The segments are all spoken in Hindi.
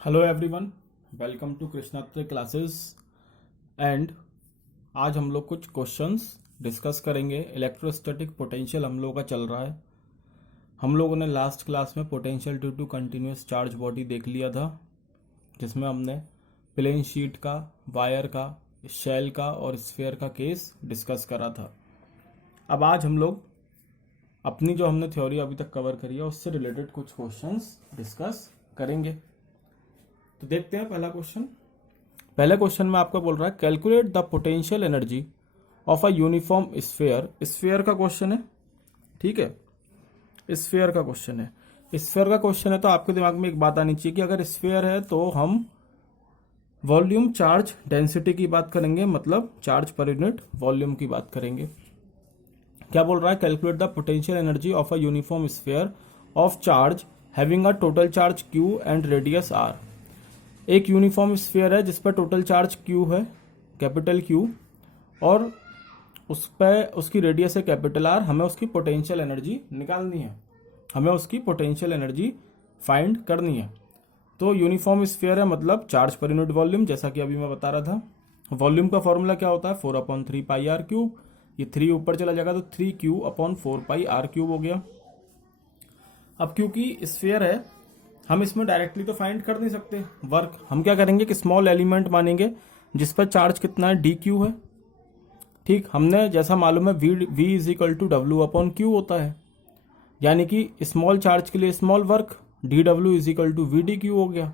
हेलो एवरीवन, वेलकम टू कृष्णात्र क्लासेस। एंड आज हम लोग कुछ क्वेश्चंस डिस्कस करेंगे। इलेक्ट्रोस्टैटिक पोटेंशियल हम लोगों का चल रहा है। हम लोगों ने लास्ट क्लास में potential due to continuous charge body देख लिया था, जिसमें हमने प्लेन शीट का, वायर का, शेल का और स्फीयर का केस डिस्कस करा था। अब आज हम लोग अपनी जो हमने थ्योरी अभी तक कवर करी है उससे रिलेटेड कुछ क्वेश्चंस डिस्कस करेंगे। तो देखते हैं पहला क्वेश्चन। पहले क्वेश्चन में आपका बोल रहा है calculate the potential energy of a uniform sphere. Sphere का क्वेश्चन है, ठीक है, स्फीयर का क्वेश्चन है। स्फीयर का क्वेश्चन है तो आपके दिमाग में एक बात आनी चाहिए कि अगर स्फीयर है तो हम वॉल्यूम चार्ज डेंसिटी की बात करेंगे, मतलब चार्ज पर यूनिट वॉल्यूम की बात करेंगे। क्या बोल रहा है? Calculate the potential energy of a uniform sphere of charge having a total charge Q and radius R. एक यूनिफॉर्म स्फीयर है जिस पर टोटल चार्ज क्यू है, कैपिटल क्यू, और उस पर उसकी रेडियस है कैपिटल आर। हमें उसकी पोटेंशियल एनर्जी निकालनी है, हमें उसकी पोटेंशियल एनर्जी फाइंड करनी है। तो यूनिफॉर्म स्फीयर है मतलब चार्ज पर यूनिट वॉल्यूम, जैसा कि अभी मैं बता रहा था। वॉल्यूम का फॉर्मूला क्या होता है? 4/3 पाई आर क्यूब। ये 3 ऊपर चला जाएगा तो 3Q/4 पाई आर क्यूब हो गया। अब क्योंकि स्फीयर है, हम इसमें डायरेक्टली तो फाइंड कर नहीं सकते वर्क। हम क्या करेंगे कि स्मॉल एलिमेंट मानेंगे जिस पर चार्ज कितना है, DQ है। ठीक, हमने जैसा मालूम है V is equal to W/Q होता है, यानी कि स्मॉल चार्ज के लिए small work dW is equal to VdQ हो गया।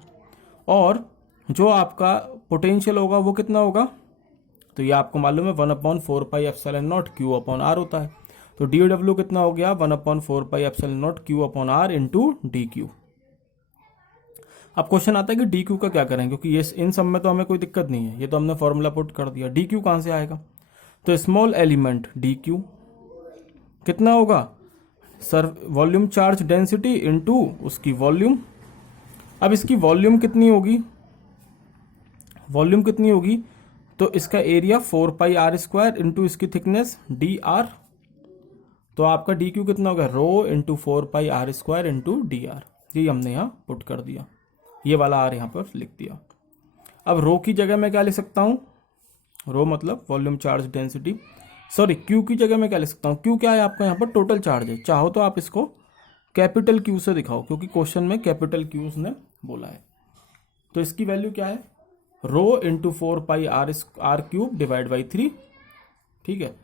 और जो आपका पोटेंशियल होगा वो कितना होगा? तो ये आपको मालूम है 1/4 पाई एप्सिलॉन नॉट Q/R होता है। तो dW कितना हो गया? 1/4 pi epsilon not Q/R into DQ। अब क्वेश्चन आता है कि DQ का क्या करें, क्योंकि ये इन सब में तो हमें कोई दिक्कत नहीं है, ये तो हमने फॉर्मूला पुट कर दिया। DQ कहां से आएगा? तो स्मॉल एलिमेंट DQ कितना होगा? Sir volume charge density into उसकी वॉल्यूम। अब इसकी वॉल्यूम कितनी होगी? वॉल्यूम कितनी होगी? तो इसका एरिया 4πr² इंटू इसकी थिकनेस dr। तो आपका DQ कितना होगा? Rho into 4πr² into dr। ये हमने यहाँ पुट कर दिया, ये वाला आर यहाँ पर लिख दिया। अब रो की जगह मैं क्या लिख सकता हूँ? रो मतलब volume charge density. Sorry, Q की जगह मैं क्या लिख सकता हूँ? क्यू क्या है आपका? यहाँ पर टोटल चार्ज है। चाहो तो आप इसको कैपिटल क्यू से दिखाओ, क्योंकि क्वेश्चन में कैपिटल क्यू उसने बोला है। तो इसकी वैल्यू क्या है? Rho into 4πr³ divide by 3। ठीक है,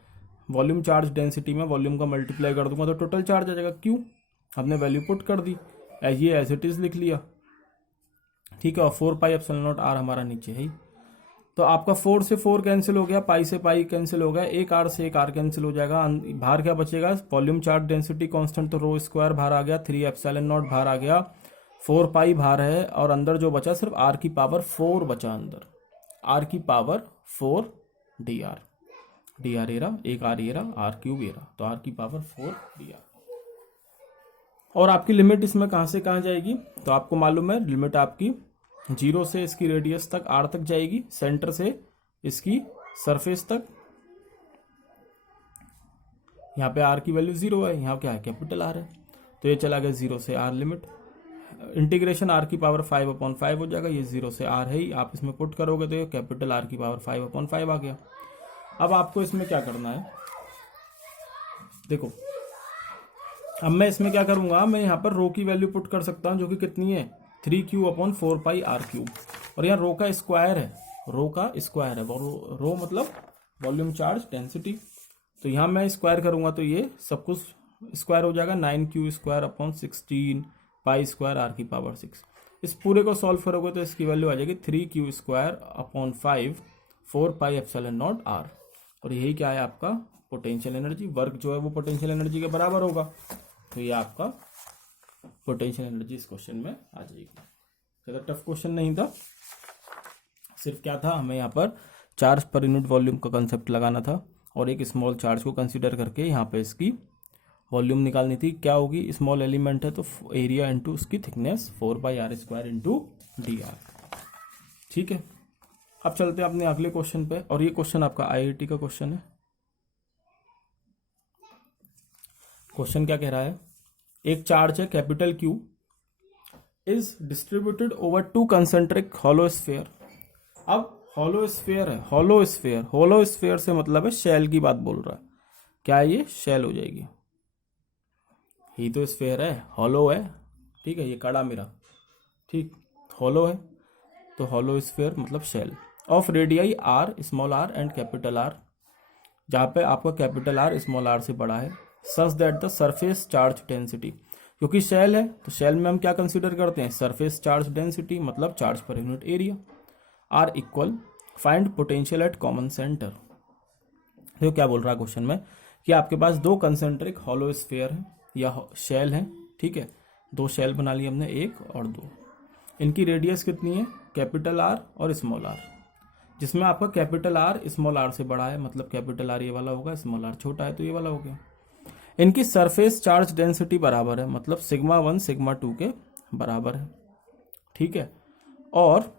वॉल्यूम चार्ज डेंसिटी में वॉल्यूम का मल्टीप्लाई कर दूंगा तो टोटल चार्ज आ जाएगा क्यू। हमने वैल्यू पुट कर दी, ये एज इट इज लिख लिया। ठीक है, और 4πε0r हमारा नीचे है ही। तो आपका 4 से 4 कैंसिल हो गया, पाई से पाई कैंसिल हो गया, एक आर से एक आर कैंसिल हो जाएगा। बाहर क्या बचेगा? वॉल्यूम चार्ज डेंसिटी कांस्टेंट, तो रो स्क्वायर बाहर आ गया, 3ε0 बाहर आ गया, 4 पाई बाहर है, और अंदर जो बचा सिर्फ r की पावर 4 बचा अंदर, r की पावर 4 dr। dr एरा, एक r एरा, r³ एरा, तो r की पावर 4 dr। और आपकी लिमिट इसमें कहां से कहां जाएगी? तो आपको मालूम है लिमिट आपकी 0 से इसकी रेडियस तक r तक जाएगी, सेंटर से इसकी सरफेस तक। यहाँ पे r की वैल्यू 0 है, यहाँ क्या है? कैपिटल R है, तो ये चला गया 0 से r लिमिट। इंटीग्रेशन r की पावर 5/5 हो जाएगा, ये 0 से r है ही, आप इसमें पुट करोगे तो ये कैपिटल R की पावर 5/5 आ गया। अब आपको इसमें क्या करना है? देखो, अब मैं इसमें क्या करूंगा, मैं यहाँ पर रो की वैल्यू पुट कर सकता हूँ, जो कि कितनी है? 3Q/4 पाई r³। और यहाँ रो का स्क्वायर है, रो का स्क्वायर है, रो मतलब वॉल्यूम चार्ज डेंसिटी। तो यहाँ मैं स्क्वायर करूंगा तो ये सब कुछ स्क्वायर हो जाएगा, 9Q² 16 π² r⁵। इस पूरे को सॉल्व करोगे तो इसकी वैल्यू आ जाएगी 3Q² 4πε0r। और यही क्या है? आपका पोटेंशियल एनर्जी। वर्क जो है वो पोटेंशियल एनर्जी के बराबर होगा, तो ये आपका पोटेंशियल एनर्जी इस क्वेश्चन में आ जाएगी। ज़्यादा टफ क्वेश्चन नहीं था, सिर्फ क्या था, हमें यहाँ पर चार्ज पर यूनिट वॉल्यूम का कंसेप्ट लगाना था और एक स्मॉल चार्ज को कंसीडर करके यहाँ पे इसकी वॉल्यूम निकालनी थी। क्या होगी? स्मॉल एलिमेंट है तो एरिया इंटू उसकी थिकनेस 4πr² इंटू dr। ठीक है, अब चलते हैं अपने अगले क्वेश्चन पे, और ये क्वेश्चन आपका IIT का क्वेश्चन है। क्वेश्चन क्या कह रहा है? एक चार्ज है capital Q, is distributed over two concentric hollow sphere. अब होलो स्फीयर है, होलो स्फीयर, होलो स्फीयर से मतलब है शेल की बात बोल रहा है। क्या ये शेल हो जाएगी, ही तो स्फीयर है, होलो है, ठीक है, ये कड़ा मेरा, ठीक, होलो है, तो होलो स्फीयर मतलब shell of radii R, small R and capital R, जहाँ पे आपका कैपिटल आर स्मॉल आर से बड़ा है, such that the surface charge density, क्योंकि शेल है तो शेल में हम क्या कंसीडर करते हैं, सरफेस चार्ज डेंसिटी मतलब charge per unit area, R equal find potential at common center. तो क्या बोल रहा है क्वेश्चन में कि आपके पास दो कंसेंट्रिक होलो स्फीयर है या शेल है, ठीक है, दो शेल बना लिए हमने, एक और दो, इनकी रेडियस कितनी है, कैपिटल आर और स्मॉल आर, जिसमें आपका कैपिटल आर स्मॉल आर से बड़ा है, मतलब कैपिटल आर ये वाला होगा, स्मॉल आर छोटा है तो ये वाला हो गया। इनकी सरफेस चार्ज डेंसिटी बराबर है, मतलब सिग्मा 1 सिग्मा 2 के बराबर है, ठीक है, और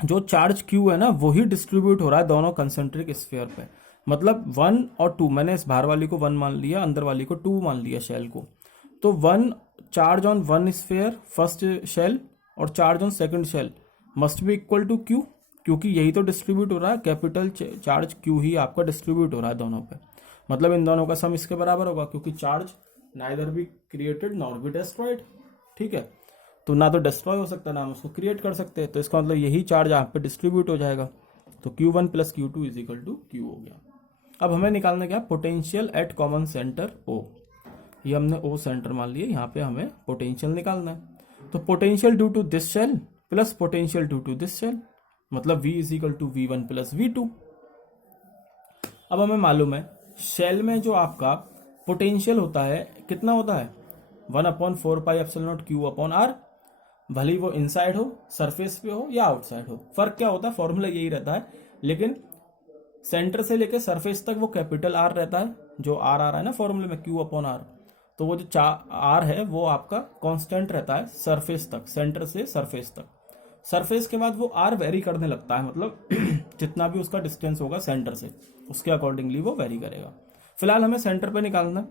जो चार्ज Q है ना वही डिस्ट्रीब्यूट हो रहा है दोनों कंसेंट्रिक स्फीयर पे, मतलब 1 और 2, मैंने इस बाहर वाली को 1 मान लिया, अंदर वाली को 2 मान लिया शेल को, तो 1 charge on 1 sphere first shell और charge on second shell must be equal to Q, क्योंकि यही तो डिस्ट्रीब्यूट हो रहा है, कैपिटल चार्ज Q ही आपका डिस्ट्रीब्यूट हो रहा है दोनों पे, मतलब इन दोनों का सम इसके बराबर होगा, क्योंकि charge neither be created nor be destroyed, ठीक है, तो ना तो डिस्ट्रॉय हो सकता ना हम उसको क्रिएट कर सकते हैं, तो इसका मतलब यही चार्ज यहाँ पे डिस्ट्रीब्यूट हो जाएगा, तो Q1 plus Q2 is equal to Q हो गया। अब हमें निकालना क्या, potential at common center O, ये हमने O सेंटर मान लिया, यहाँ पे हमें पोटेंशियल निकालना है, तो potential due to this shell plus potential due to this shell, मतलब V is equal to V1 plus V2। अब हमें मालूम है शेल में जो आपका पोटेंशियल होता है कितना होता है, 1/4πε0 Q/R, भले ही वो इनसाइड हो, सरफेस पे हो या आउटसाइड हो, फर्क क्या होता है, फॉर्मूला यही रहता है, लेकिन सेंटर से लेकर सरफेस तक वो कैपिटल आर रहता है, जो आर आ रहा है ना फॉर्मूले में Q/R, तो वो जो आर है वो आपका कांस्टेंट रहता है सरफेस तक, सेंटर से सरफेस तक, सरफेस के बाद वो आर वेरी करने लगता है, मतलब जितना भी उसका डिस्टेंस होगा सेंटर से उसके अकॉर्डिंगली वो वेरी करेगा। फिलहाल हमें सेंटर पे निकालना है,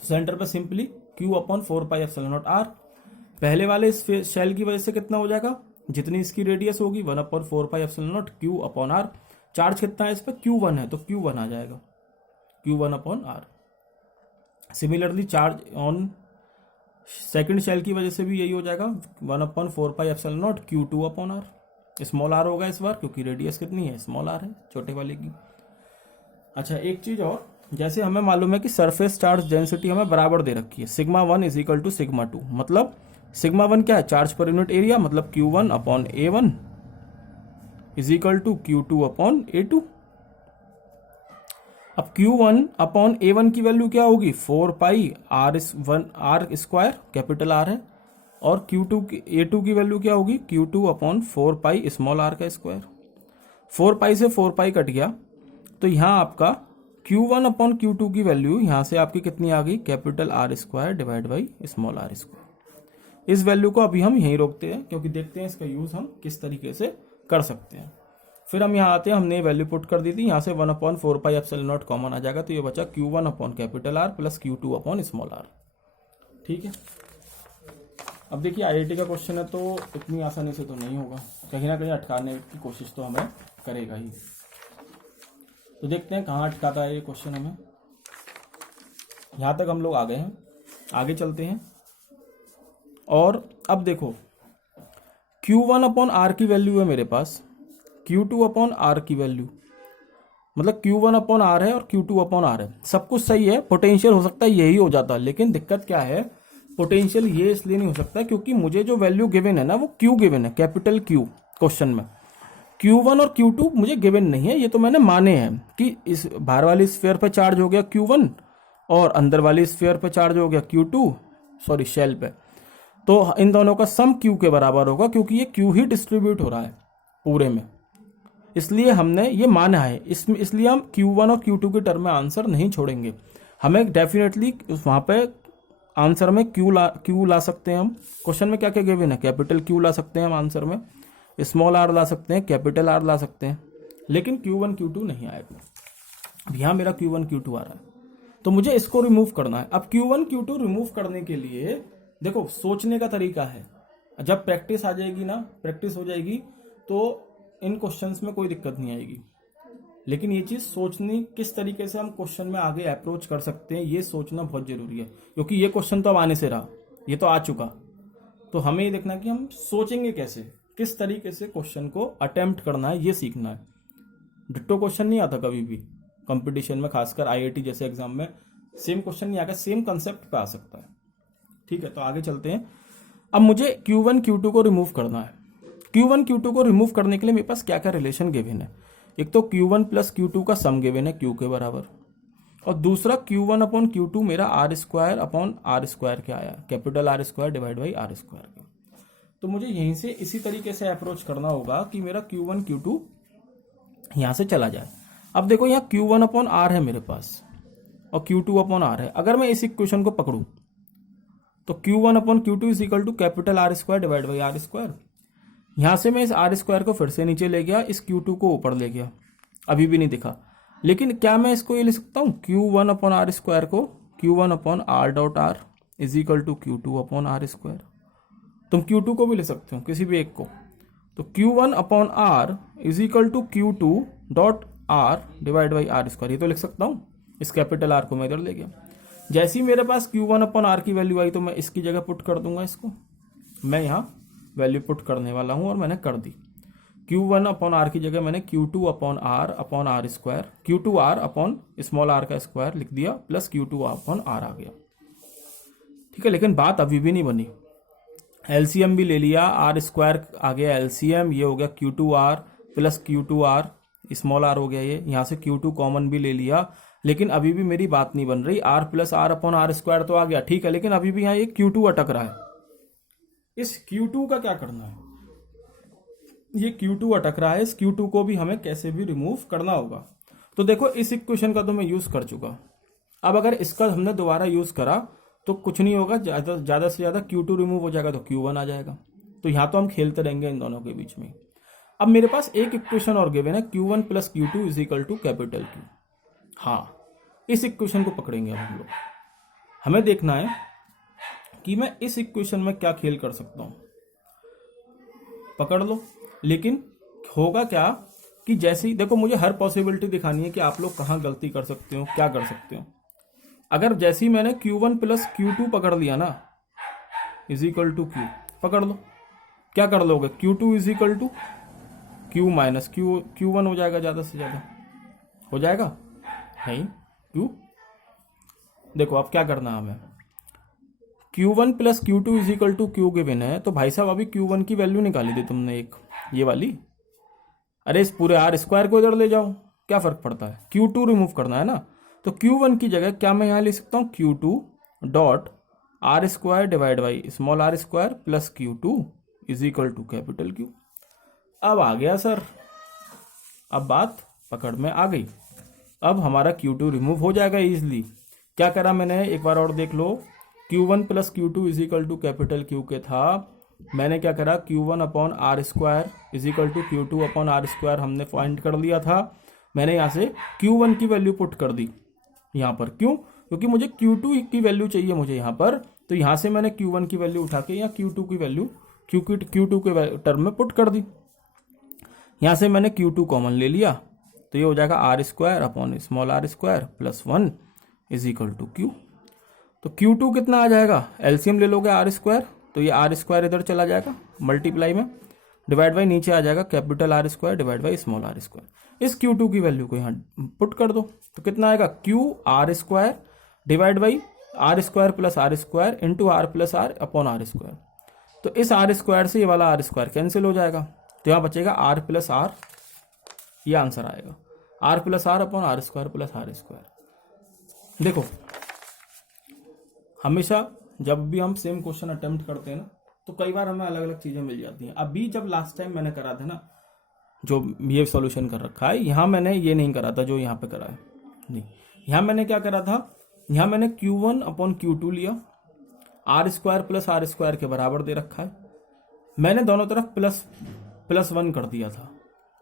सेंटर पे सिंपली Q/4πε0R, पहले वाले शेल की वजह से कितना हो जाएगा, जितनी इसकी रेडियस होगी 1/4πε0 Q/R, चार्ज कितना है इस पर, Q1 है तो Q1 आ जाएगा, Q1/R। Similarly charge on second shell की वजह से भी यही हो जाएगा, 1/4πε0 Q2/R, स्मॉल आर होगा इस बार, क्योंकि रेडियस कितनी है, स्मॉल आर है छोटे वाले की। अच्छा एक चीज और, जैसे हमें मालूम है कि सरफेस चार्ज डेंसिटी हमें बराबर दे रखी है, sigma 1 is equal to sigma 2, मतलब सिग्मा 1 क्या है, चार्ज पर यूनिट एरिया, मतलब Q1/A1 is equal to Q2/A2। अब Q1/A1 की वैल्यू क्या होगी, 4πR1R², कैपिटल आर है, और A2 की वैल्यू क्या होगी, Q2/4π स्मॉल आर का स्क्वायर, 4π से 4π कट गया, तो यहाँ आपका Q1/Q2 की वैल्यू यहाँ से आपकी कितनी आ गई, capital R² divide by small R²। इस वैल्यू को अभी हम यहीं रोकते हैं, क्योंकि देखते हैं इसका यूज हम किस तरीके से कर सकते हैं। फिर हम यहाँ आते हैं, हमने वैल्यू पुट कर दी थी, यहाँ से 1/4πε0 कॉमन आ जाएगा, तो ये बचा Q1/R प्लस Q2/स्मॉल आर, ठीक है। अब देखिए IIT का क्वेश्चन है, तो इतनी आसानी से तो नहीं होगा, कहीं ना कहीं अटकाने की कोशिश तो हमें करेगा ही, तो देखते हैं कहाँ अटकाता है ये क्वेश्चन हमें। यहाँ तक हम लोग आ गए हैं, आगे चलते हैं, और अब देखो Q1/R की वैल्यू है मेरे पास, Q2/R की वैल्यू, मतलब Q1/R है और Q2/R है, सब कुछ सही है, पोटेंशियल हो सकता है यही हो जाता, लेकिन दिक्कत क्या है, पोटेंशियल ये इसलिए नहीं हो सकता क्योंकि मुझे जो वैल्यू गिवन है ना वो Q गिवन है, कैपिटल Q क्वेश्चन में, Q1 और Q2 मुझे गिवन नहीं है, ये तो मैंने माने हैं कि इस बाहर वाली स्फीयर पे चार्ज हो गया Q1 और अंदर वाली स्फीयर पे चार्ज हो गया Q2, सॉरी शेल पे, तो इन दोनों का सम Q के बराबर होगा, क्योंकि ये Q ही डिस्ट्रीब्यूट हो रहा है पूरे में, इसलिए हमने ये माना है, इसलिए हम Q1 और Q2 के टर्म में आंसर नहीं छोड़ेंगे, हमें डेफिनेटली वहां पे आंसर में Q ला सकते हैं हम, क्वेश्चन में क्या क्या गिवन है, कैपिटल Q ला सकते हैं हम आंसर में, स्मॉल r ला सकते हैं, कैपिटल R ला सकते हैं, लेकिन Q1 Q2 नहीं आएगा। अब यहाँ मेरा Q1 Q2 आ रहा है, तो मुझे इसको रिमूव करना है। अब Q1 Q2 रिमूव करने के लिए देखो सोचने का तरीका है, जब प्रैक्टिस आ जाएगी ना, प्रैक्टिस हो जाएगी तो इन क्वेश्चंस में कोई दिक्कत नहीं आएगी। लेकिन ये चीज सोचनी, किस तरीके से हम क्वेश्चन में आगे अप्रोच कर सकते हैं, ये सोचना बहुत जरूरी है, क्योंकि ये क्वेश्चन तो अब आने से रहा, ये तो आ चुका। तो हमें ये देखना कि हम सोचेंगे कैसे, किस तरीके से क्वेश्चन को अटेम्प्ट करना है, ये सीखना है। डिट्टो क्वेश्चन नहीं आता कभी भी कंपटीशन में, खासकर आईआईटी जैसे एग्जाम में सेम क्वेश्चन नहीं आएगा, सेम कंसेप्ट पे आ सकता है। ठीक है, तो आगे चलते हैं। अब मुझे Q1 Q2 को रिमूव करना है। Q1 Q2 को रिमूव करने के लिए मेरे पास क्या क्या रिलेशन गिवन है। एक तो Q1 प्लस Q2 का सम गिवन है Q के बराबर, और दूसरा Q1 अपॉन Q2 मेरा R square upon R square क्या आया, capital R square divide by R square का। तो मुझे यहीं से इसी तरीके से अप्रोच करना होगा कि मेरा Q1 Q2 यहां से चला जाए। अब देखो यहाँ Q1 अपॉन आर है मेरे पास और Q2 अपॉन आर है। अगर मैं इस इक्वेशन को पकड़ूं तो Q1 upon Q2 is equal to capital R square divide by R square. यहां से मैं इस आर स्क्वायर को फिर से नीचे ले गया, इस Q2 को ऊपर ले गया, अभी भी नहीं दिखा। लेकिन क्या मैं इसको ये लिख सकता हूं, Q1 अपॉन आर स्क्वायर को Q1 upon R dot R is equal to Q2 upon R square. तुम Q2 को भी ले सकते हो, किसी भी एक को। तो Q1 upon R is equal to Q2 dot R divide by R square, ये तो लिख सकता हूं। इस कैपिटल आर को मैं इधर ले गया। जैसे ही मेरे पास Q1 अपॉन आर की वैल्यू आई तो मैं इसकी जगह पुट कर दूंगा इसको। मैं यहाँ वैल्यू पुट करने वाला हूं और मैंने कर दी। Q1 अपॉन आर की जगह मैंने Q2 upon R square, Q2 R upon small R का स्क्वायर लिख दिया, प्लस Q2 अपॉन आर आ गया। ठीक है, लेकिन बात अभी भी नहीं बनी। एलसीएम भी ले लिया, आर स्क्वायर आ गया एलसीएम, ये हो गया Q2 R plus Q2 R, small R हो गया ये, यहाँ से Q2 कॉमन भी ले लिया। लेकिन अभी भी मेरी बात नहीं बन रही। R plus R upon R square तो आ गया, ठीक है, लेकिन अभी भी यहाँ ये Q2 अटक रहा है। इस Q2 का क्या करना है, ये Q2 अटक रहा है, इस Q2 को भी हमें कैसे भी रिमूव करना होगा। तो देखो इस इक्वेशन का तो मैं यूज कर चुका। अब अगर इसका हमने दोबारा यूज करा तो कुछ नहीं होगा, ज्यादा से ज्यादा Q2 रिमूव हो जाएगा तो Q1 आ जाएगा। तो यहां तो हम खेलते रहेंगे इन दोनों के बीच में। अब मेरे पास एक इक्वेशन और गिवन है, Q1 plus Q2 is equal to capital Q। हाँ, इस इक्वेशन को पकड़ेंगे अब हम लोग। हमें देखना है कि मैं इस इक्वेशन में क्या खेल कर सकता हूं। पकड़ लो, लेकिन होगा क्या कि जैसे ही देखो, मुझे हर पॉसिबिलिटी दिखानी है कि आप लोग कहां गलती कर सकते हो, क्या कर सकते हो। अगर जैसे ही मैंने Q1 प्लस Q2 पकड़ लिया ना इज इक्वल टू Q, पकड़ लो, क्या कर लोगे, Q2 is equal to Q minus Q1 हो जाएगा, ज्यादा से ज्यादा हो जाएगा नहीं Q। देखो अब क्या करना है हमें, Q1 plus Q2 is equal to Q given है, तो भाई साहब अभी Q1 की वैल्यू निकाली थी तुमने एक, ये वाली। अरे इस पूरे आर स्क्वायर को इधर ले जाओ, क्या फर्क पड़ता है, Q2 रिमूव करना है ना। तो Q1 की जगह क्या मैं यहां लिख सकता हूं, Q2 dot R square divide by small R square plus Q2 is equal to capital Q। अब आ गया सर, अब बात पकड़ में आ गई। अब हमारा Q2 रिमूव हो जाएगा इजिली। क्या करा मैंने, एक बार और देख लो। Q1 plus Q2 is equal to capital Q के था, मैंने क्या करा, Q1 upon R square is equal to Q2 upon R square हमने फाइंड कर लिया था। मैंने यहाँ से Q1 की वैल्यू पुट कर दी यहाँ पर। क्यों, क्योंकि मुझे Q2 की वैल्यू चाहिए मुझे यहाँ पर। तो यहाँ से मैंने Q1 की वैल्यू उठा के यहाँ Q2 की वैल्यू Q2 के टर्म में पुट कर दी। यहाँ से मैंने Q2 कॉमन ले लिया, तो ये हो जाएगा R square upon small R square plus 1 is equal to Q। तो Q2 कितना आ जाएगा, एलसीएम ले लोगे आर स्क्वायर, तो ये आर स्क्वायर इधर चला जाएगा मल्टीप्लाई में, डिवाइड बाई नीचे आ जाएगा capital R square divide by small R square. इस Q2 की वैल्यू को यहाँ पुट कर दो, तो कितना आएगा, Q R square divide by R square plus R square into R plus R upon R square. तो इस आर स्क्वायर से ये वाला आर स्क्वायर कैंसिल हो जाएगा, तो यहाँ बचेगा आर प्लस आर, ये आंसर आएगा R plus R upon R square plus R square. देखो हमेशा जब भी हम सेम क्वेश्चन अटेम्प्ट करते हैं ना, तो कई बार हमें अलग अलग चीजें मिल जाती हैं। अभी जब लास्ट टाइम मैंने करा था ना, जो ये सॉल्यूशन कर रखा है, यहाँ मैंने ये नहीं करा था जो यहाँ पे करा है, नहीं, यहाँ मैंने क्या करा था, यहाँ मैंने Q1 अपॉन Q2 लिया, R square plus R square के बराबर दे रखा है, मैंने दोनों तरफ प्लस 1 कर दिया था,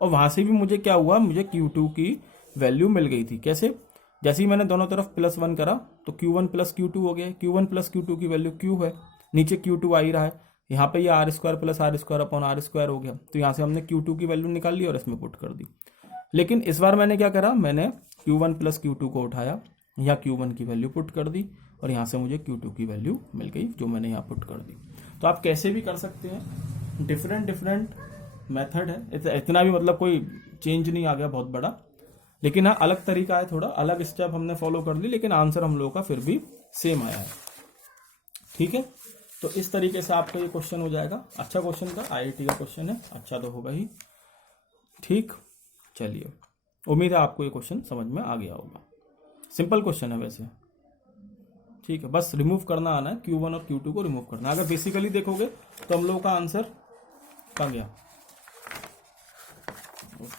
और वहां से भी मुझे क्या हुआ, मुझे Q2 की वैल्यू मिल गई थी। कैसे, जैसे ही मैंने दोनों तरफ प्लस 1 करा तो Q1 प्लस Q2 हो गया, Q1 प्लस Q2 की वैल्यू Q है, नीचे Q2 आ ही रहा है, यहाँ पे ये R square plus R square upon R square हो गया, तो यहाँ से हमने Q2 की वैल्यू निकाल ली और इसमें पुट कर दी। लेकिन इस बार मैंने क्या करा, मैंने Q1 प्लस Q2 को उठाया, यहाँ Q1 की वैल्यू पुट कर दी और यहाँ से मुझे Q2 की वैल्यू मिल गई जो मैंने यहाँ पुट कर दी। तो आप कैसे भी कर सकते हैं, डिफरेंट मेथड है, इतना भी मतलब कोई चेंज नहीं आ गया बहुत बड़ा, लेकिन हाँ अलग तरीका है, थोड़ा अलग स्टेप हमने फॉलो कर ली, लेकिन आंसर हम लोगों का फिर भी सेम आया है। ठीक है, तो इस तरीके से आपका ये क्वेश्चन हो जाएगा। अच्छा क्वेश्चन था, IIT का क्वेश्चन है, अच्छा तो होगा ही। ठीक, चलिए, उम्मीद है आपको ये क्वेश्चन समझ में आ गया होगा। सिंपल क्वेश्चन है वैसे। ठीक है, बस रिमूव करना आना है, Q1 और Q2 को रिमूव करना। अगर बेसिकली देखोगे तो हम लोगों का आंसर कहाँ गया,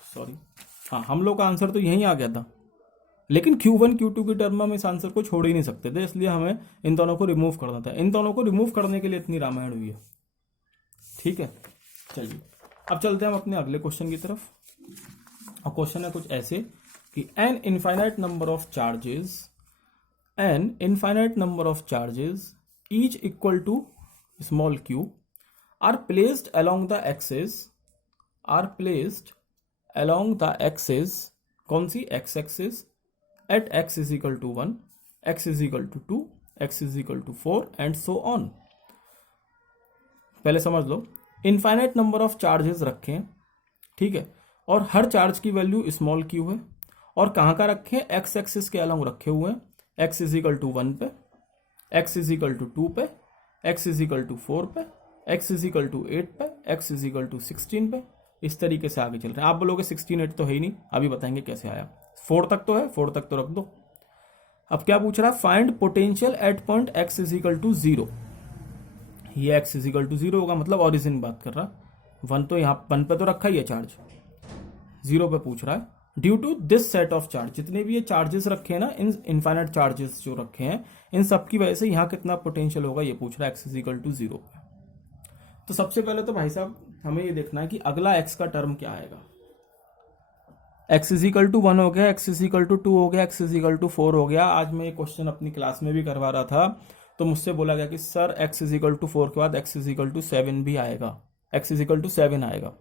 सॉरी, हाँ हम लोग का आंसर तो यहीं आ गया था, लेकिन Q1 Q2 की टर्म में हम इस आंसर को छोड़ ही नहीं सकते थे, इसलिए हमें इन दोनों को रिमूव करना था। इन दोनों को रिमूव करने के लिए इतनी रामायण हुई है। ठीक है, चलिए अब चलते हैं हम अपने अगले क्वेश्चन की तरफ। और क्वेश्चन है कुछ ऐसे कि an infinite number of charges each equal to small q are placed along the axis, कौन सी x axis, at x is equal to 1, x is equal to 2, x is equal to 4 and so on। पहले समझ लो, इनफाइनाइट नंबर ऑफ चार्जेस रखे हैं, ठीक है, और हर चार्ज की वैल्यू स्मॉल q है, और कहाँ का रखे हैं, x एक्सिस के अलॉन्ग रखे हुए हैं, x is equal to 1 पे, x is equal to 2 पे, x is equal to 4 पे, x is equal to 8 पे, x is equal to 16 पे, इस तरीके से आगे चल रहे हैं। आप बोलोगे 16 8 तो है ही नहीं, अभी बताएंगे कैसे आया। 4 तक तो है, 4 तक तो रख दो। अब क्या पूछ रहा है, find potential at point x is equal to 0। ये x इज इक्वल टू 0 होगा, मतलब ओरिजिन बात कर रहा, 1 तो यहाँ 1 पे तो रखा ही है चार्ज, 0 पे पूछ रहा है। Due to this set of charge, जितने भी ये चार्जेस रखे हैं ना, इन इनफाइनाइट चार्जेस जो रखे हैं, इन सब की वजह से यहाँ कितना पोटेंशियल होगा ये पूछ रहा है, x इज इक्वल टू 0 पे। तो सबसे पहले तो भाई साहब हमें ये देखना है कि अगला x का टर्म क्या आएगा। x इज इक्वल टू 1 हो गया, x इज इक्वल टू 2 हो गया, x इज इक्वल टू 4 हो गया। आज मैं ये क्वेश्चन अपनी क्लास में भी करवा रहा था, तो मुझसे बोला गया कि sir x is equal to 4 के बाद x इज इक्वल टू 7 भी आएगा, x इज इक्वल टू 7 आएगा।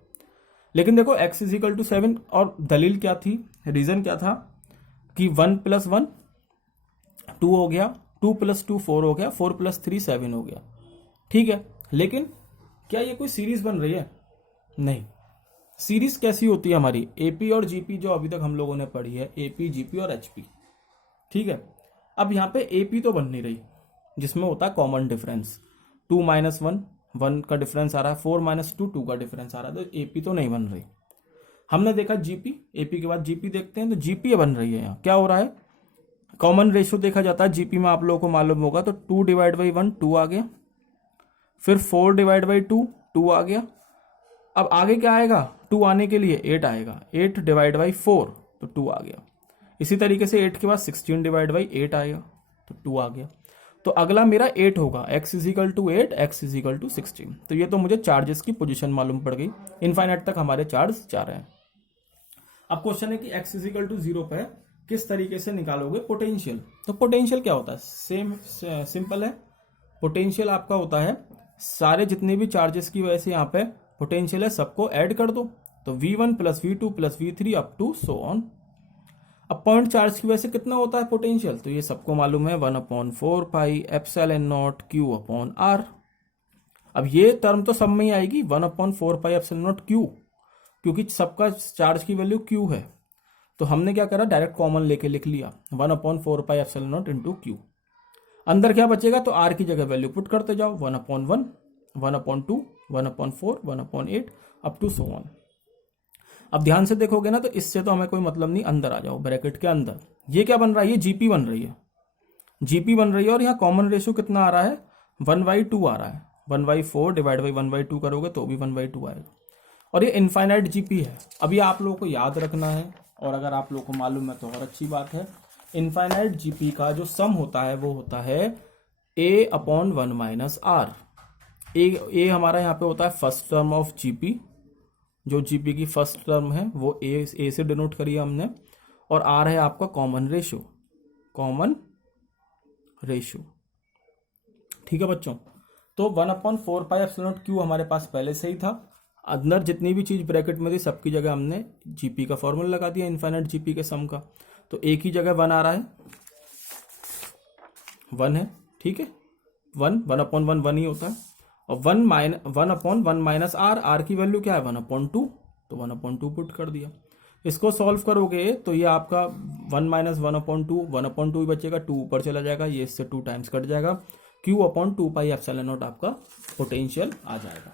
लेकिन देखो x इज इक्वल टू 7, और दलील क्या थी, रीजन क्या था कि 1 प्लस 1 2 हो गया, 2 प्लस 2 4 हो गया, 4 प्लस 3 7 हो गया। ठीक है, लेकिन क्या ये कोई सीरीज बन रही है? नहीं। सीरीज कैसी होती है हमारी, एपी और जीपी जो अभी तक हम लोगों ने पढ़ी है, एपी जीपी और एचपी। ठीक है, अब यहाँ पे एपी तो बन नहीं रही, जिसमें होता है कॉमन डिफरेंस, 2 माइनस 1 1 का डिफरेंस आ रहा है, 4 माइनस 2 2 का डिफरेंस आ रहा है, तो एपी तो नहीं बन रही। हमने देखा जीपी, एपी के बाद जीपी देखते हैं, तो जीपी बन रही है। यहाँ क्या हो रहा है, कॉमन रेशियो देखा जाता है जीपी में, आप लोगों को मालूम होगा, तो 2 डिवाइड बाई 1 2 आ गया, फिर 4 डिवाइड बाई 2 2 आ गया। अब आगे क्या आएगा, 2 आने के लिए 8 आएगा, 8 डिवाइड बाई 4 तो 2 आ गया। इसी तरीके से 8 के बाद 16 डिवाइड बाई 8 आएगा तो 2 आ गया। तो अगला मेरा 8 होगा, x is equal to 8, x is equal to 16। तो ये तो मुझे चार्जेस की पोजीशन मालूम पड़ गई, इनफाइनाइट तक हमारे चार्ज जा रहे हैं। अब क्वेश्चन है कि x इज इक्वल टू 0 पे किस तरीके से निकालोगे पोटेंशियल। तो पोटेंशियल क्या होता है, सेम सिंपल है। पोटेंशियल आपका होता है सारे जितने भी चार्जेस की वजह से यहाँ पे पोटेंशियल है सबको ऐड कर दो, तो v1 plus v2 plus v3 up to so on. अब पॉइंट चार्ज की वजह से कितना होता है पोटेंशियल, तो ये सबको मालूम है 1/4 pi epsilon not q upon r। अब ये टर्म तो सब में ही आएगी 1/4 पाई एप्सिलॉन नॉट q, क्योंकि सबका चार्ज की वैल्यू q है। तो हमने क्या करा, डायरेक्ट कॉमन लेके लिख लिया 1/4 pi epsilon not into q। अंदर क्या बचेगा, तो r की जगह वैल्यू पुट करते जाओ, 1/1 1/2 1/4 1/8 अप टू सो ऑन। अब ध्यान से देखोगे ना, तो इससे तो हमें कोई मतलब नहीं, अंदर आ जाओ ब्रैकेट के अंदर। ये क्या बन रहा है, ये जीपी बन रही है, जीपी बन रही है, और यहाँ कॉमन रेशियो कितना आ रहा है, 1/2 आ रहा है। 1/4 डिवाइड बाई 1/2 करोगे तो भी 1/2 आएगा, और ये इनफाइनाइट जीपी है। अभी आप लोगों को याद रखना है, और अगर आप लोगों को मालूम है तो और अच्छी बात है। इनफाइनाइट जीपी का जो सम होता है वो होता है a/1 माइनस आर। ए हमारा यहाँ पे होता है फर्स्ट टर्म ऑफ जीपी, जो जीपी की फर्स्ट टर्म है वो ए से डिनोट करिए हमने, और आर है आपका कॉमन रेशियो। ठीक है बच्चों, तो 1/4πε0 क्यू हमारे पास पहले से ही था। अंदर जितनी भी चीज ब्रैकेट में थी सबकी जगह हमने जीपी का फॉर्मूला लगा दिया, इनफाइनाइट जीपी के सम का। तो एक ही जगह 1 आ रहा है, 1 है, ठीक है, 1/1 1 ही होता है। और 1/1 माइनस आर की वैल्यू क्या है 1/2, तो 1/2 पुट कर दिया। इसको सॉल्व करोगे तो ये आपका 1 माइनस 1/2 ही बचेगा, 2 ऊपर चला जाएगा, ये इससे 2 टाइम्स कट जाएगा। Q/2πε0 आपका पोटेंशियल आ जाएगा,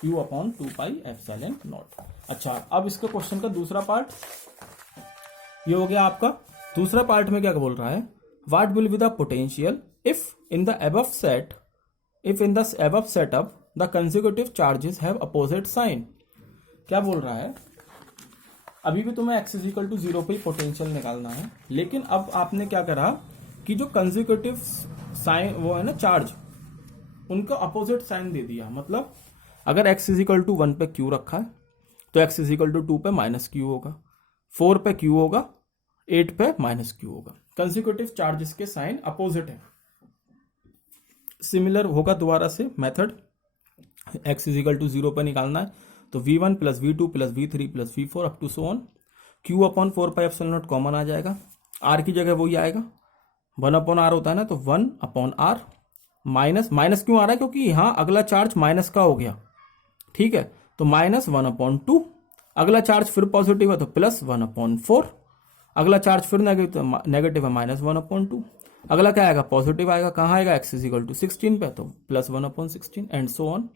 Q/2πε0। अच्छा, अब इसके क्वेश्चन का दूसरा पार्ट ये हो गया आपका। दूसरा पार्ट में क्या बोल रहा है, what will be the potential if in the above setup the consecutive charges have opposite sign. क्या बोल रहा है, अभी भी तुम्हें x = 0 पे ही पोटेंशियल निकालना है, लेकिन अब आपने क्या करा कि जो कंसेक्यूटिव साइन वो है ना चार्ज, उनका अपोजिट साइन दे दिया। मतलब अगर x = 1 पे q रखा है तो x = 2 पे -q होगा, 4 पे q होगा, 8 पे -q होगा। कंसेक्यूटिव चार्जेस के साइन अपोजिट है। सिमिलर होगा दोबारा से मेथड, x = 0 पे निकालना है तो v1 + v2 + v3 + v4 up to so on. Q/4πε0 common आ जाएगा, r की जगह वही आएगा, 1/r होता है ना, तो 1/r माइनस क्यों आ रहा है, क्योंकि यहां अगला चार्ज माइनस का हो गया, ठीक है, तो -1/2। अगला चार्ज फिर पॉजिटिव है तो +1/4, अगला चार्ज फिर नेगेटिव है -1/2, अगला क्या आएगा पॉजिटिव आएगा, कहाँ आएगा x = 16 पे, तो +1/16 एंड सो ऑन।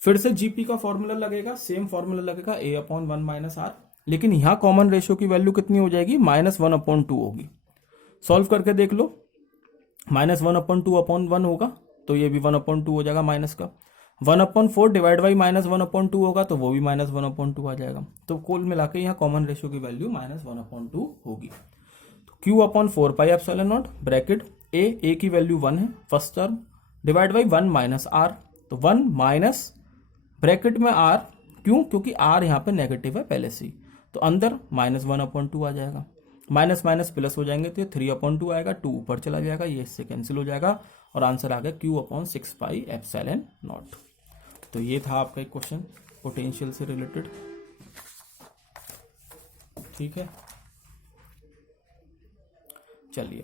फिर से जीपी का फॉर्मूला लगेगा, सेम फॉर्मूला लगेगा a/1 - r, लेकिन यहां कॉमन रेशियो की वैल्यू कितनी हो जाएगी -1/2 होगी। सॉल्व करके देख लो, -1/2/1 होगा तो ये भी 1/2 हो जाएगा माइनस का, 1/4 डिवाइड बाई -1/2 होगा तो वो भी -1/2 आ जाएगा। तो कुल मिला के यहाँ कॉमन रेशियो की वैल्यू -1/2 होगी। तो Q/4πε0 ब्रैकेट a की वैल्यू 1 है first term, divide by 1 minus r, तो 1 माइनस ब्रैकेट में r, क्यों, क्योंकि r यहाँ पे नेगेटिव है पहले से ही, तो अंदर -1/2 आ जाएगा, माइनस माइनस प्लस हो जाएंगे तो ये 3/2 आएगा, 2 ऊपर चला जाएगा, ये इससे कैंसिल हो जाएगा और आंसर आ गया Q/6πε0। तो ये था आपका एक क्वेश्चन पोटेंशियल से रिलेटेड, ठीक है। चलिए